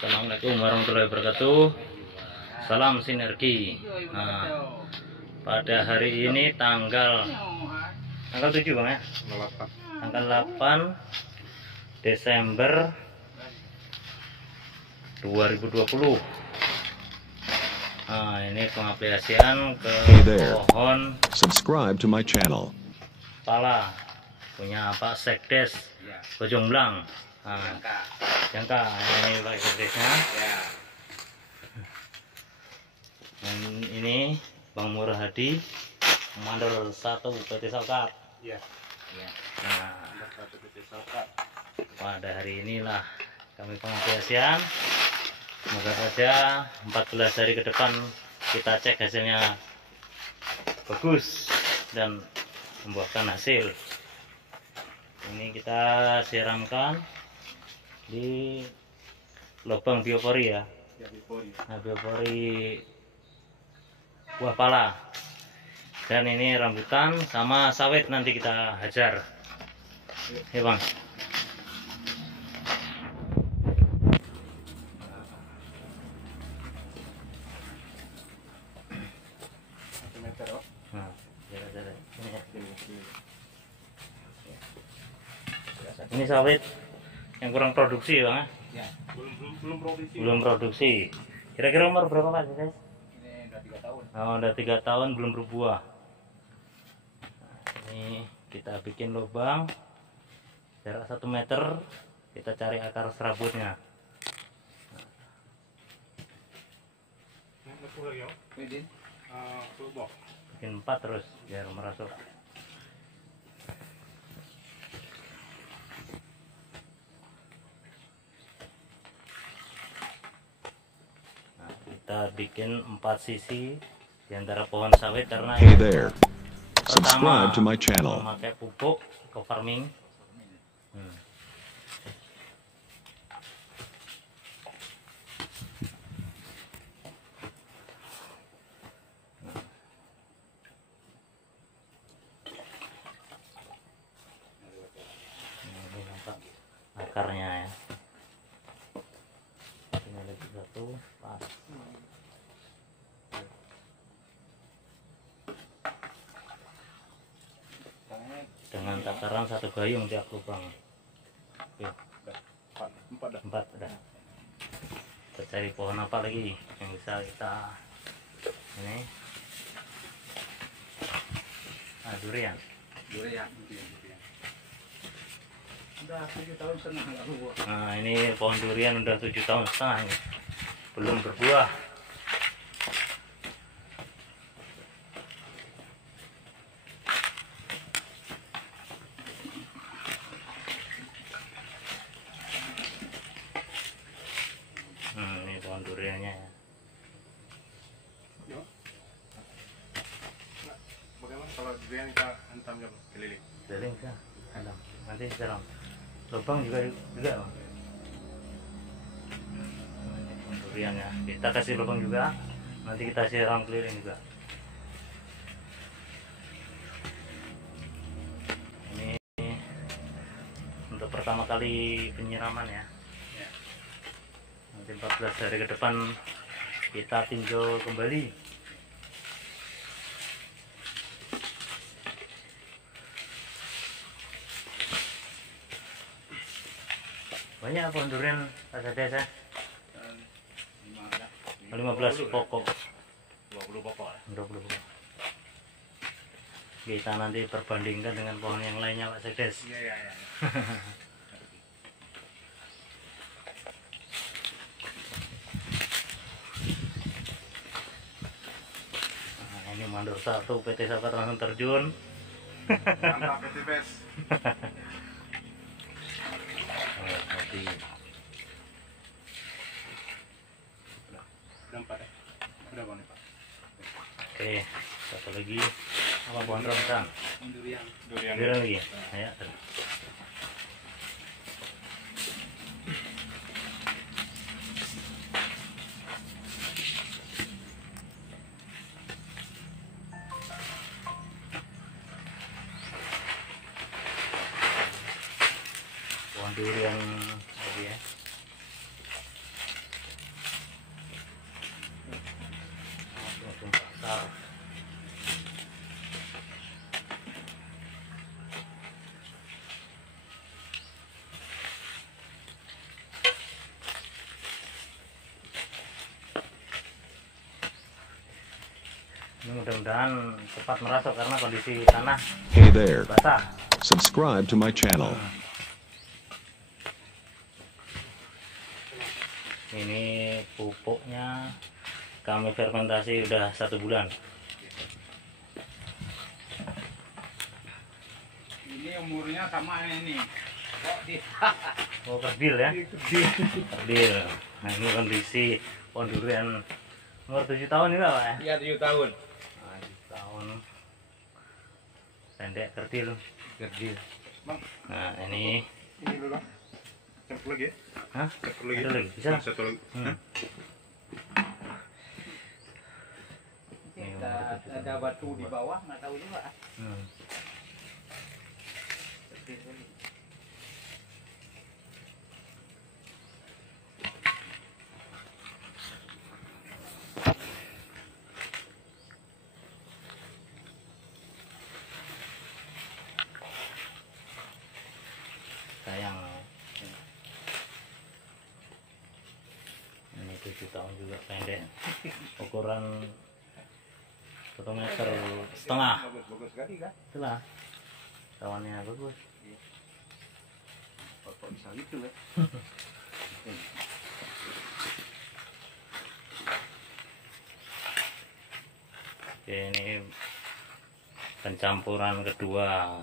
Assalamualaikum warahmatullahi wabarakatuh. Salam sinergi. Nah, pada hari ini tanggal 7 Bang ya? Tanggal 8 Desember 2020. Nah, ini pengaplikasian ke pohon subscribe to my channel. pala punya Pak Sekdes Bojongblang. Nah, jangka ini Pak Sekdesnya. Dan ini Bang Murah Hadi, Mandor 1 PT Sokat. Nah, pada hari inilah kami pengaplikasian. Semoga saja 14 hari ke depan kita cek hasilnya bagus dan membuahkan hasil. Ini kita siramkan di lubang biopori ya. Nah, biopori buah pala. Dan ini rambutan sama sawit nanti kita hajar. Ya Bang. Nah, ini sawit yang kurang produksi ya Bang ya? Belum produksi. Kira-kira umur berapa Pak guys? Ini udah 3 tahun. Oh, udah 3 tahun belum berbuah. Nah, ini kita bikin lubang jarak 1 meter, kita cari akar serabutnya. Bikin 4 terus biar merasuk. Nah, kita bikin 4 sisi di antara pohon sawit karena Hey there, pertama subscribe to my channel. memakai pupuk eco farming. Ini nampak akarnya ya. Ini lagi satu pas. Dengan takaran 1 gayung tiap lubang. Oke. 4 udah. Kita cari pohon apa lagi yang bisa kita ini. Durian. Udah 7 tahun setengah nggak berbuah. Nah, ini pohon durian udah 7 tahun setengah ini. Belum berbuah. Ini pohon duriannya ya. Bagaimana kalau durian kita hantamnya keliling? Keliling kan. Nanti siram. Lubang juga Bang. Ini pohon durian ya. Kita kasih lubang juga. Nanti kita siram keliling juga. Ini untuk pertama kali penyiraman ya. Nanti 14 hari ke depan kita tinjau kembali. Banyak pohon durian pada desa. 15 pokok. 20 pokok ya? 20 pokok. Kita nanti perbandingkan dengan pohon yang lainnya Pak Sekdes. Iya. Nah, ini Mandor 1 PT Sokat langsung terjun. Mantap PTPS. Kopi. Udah 4 ya? Udah Bang Pak. Oke, satu lagi apa pohon rambutan? Durian. Durian. Durian lagi. Ya. Pohon durian tadi ya. Ini mudah-mudahan cepat merasuk karena kondisi tanah Hey there. basah. Subscribe to my channel. Ini pupuknya kami fermentasi udah 1 bulan. Ini umurnya sama ini. Kok di Oh, kerdil ya? Kerdil. Nah, ini kondisi pohon durian umur 7 tahun juga, Pak ya? Iya 7 tahun. Nah, 7 tahun. Pendek, kerdil. Kerdil. Bang, Nah, ini. ini dulu bang. Campur lagi ya? Hah? Campur lagi. Ada lagi? Bisa? Bang, satu lagi. Hmm. Ada batu di bawah, nggak tahu juga. Hmm. Sayang. Ini 7 tahun juga pendek. Ukuran 1,5 meter. Bagus, bagus sekali kan? Itulah. Kawannya bagus. Kok bisa gitu ya? Oke, ini pencampuran kedua